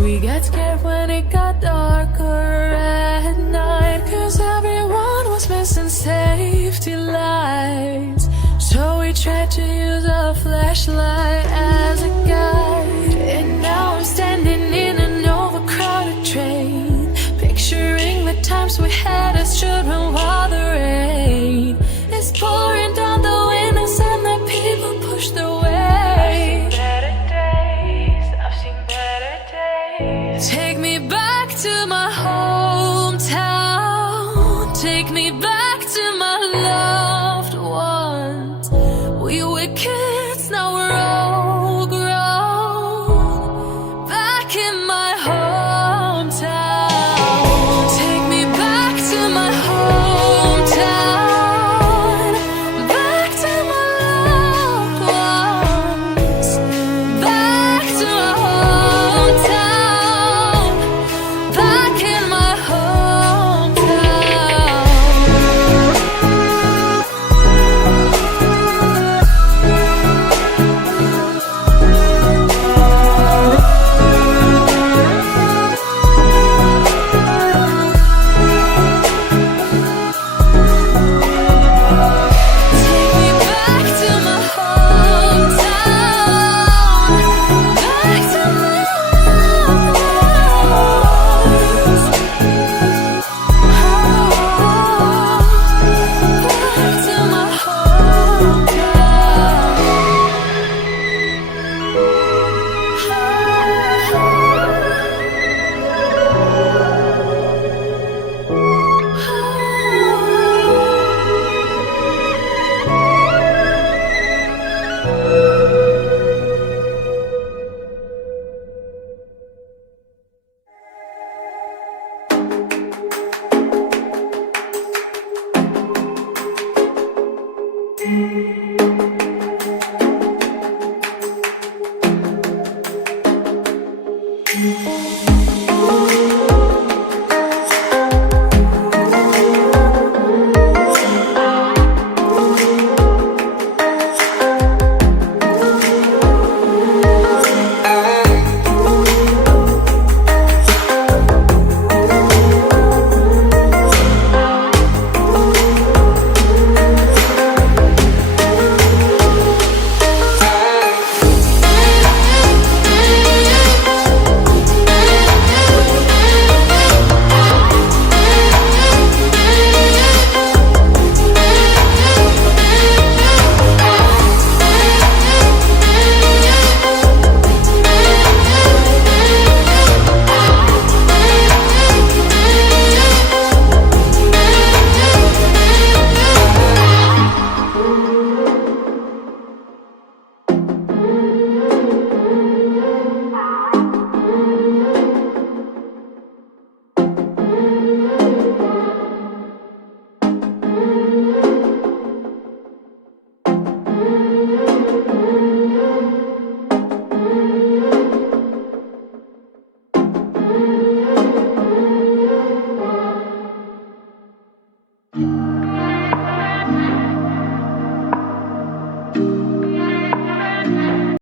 We got scared when it got darker at night, 'cause everyone was missing safety lights. So we tried to use a flashlight as a guide. And now I'm standing in an overcrowded train, picturing the times we had as children while the rain is pouring down the windows and the people push their way. Take me back to my hometown. Take me back to my loved ones. We were kids, now we're all grown. Back in my hometown. Take me back to my hometown. Back to my loved ones. Back to my hometown. Back in my Take me back to my hometown. Back to my loved ones. Back to my hometown.